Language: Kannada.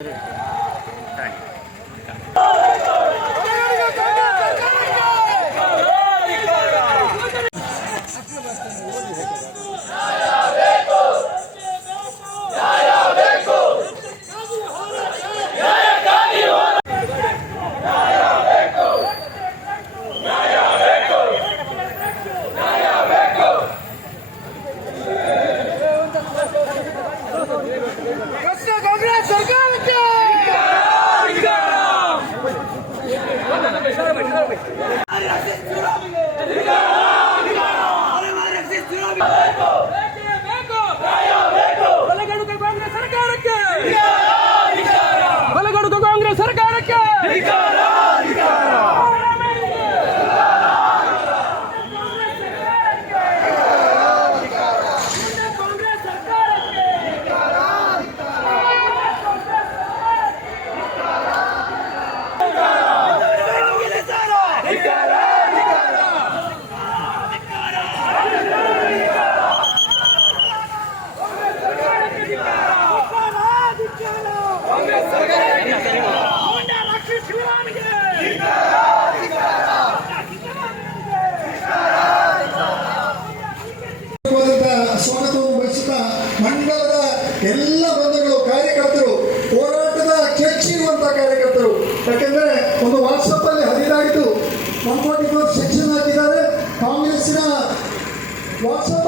Yeah. ಕೃಷ್ಣ ಕಾಂಗ್ರೆಸ್ ಸರ್ಕಾರಕ್ಕೆ Arriba, ಚರ್ಚೆ ಇರುವಂತಹ ಕಾರ್ಯಕರ್ತರು. ಯಾಕೆಂದ್ರೆ ಒಂದು ವಾಟ್ಸಪ್ ಅಲ್ಲಿ ಹರಿದಾಗಿದ್ದು ಒನ್ ಫೋರ್ಟಿ ಫೋರ್ ಸೆಕ್ಷನ್ ಹಾಕಿದ್ದಾರೆ. ಕಾಂಗ್ರೆಸ್ನ ವಾಟ್ಸಪ್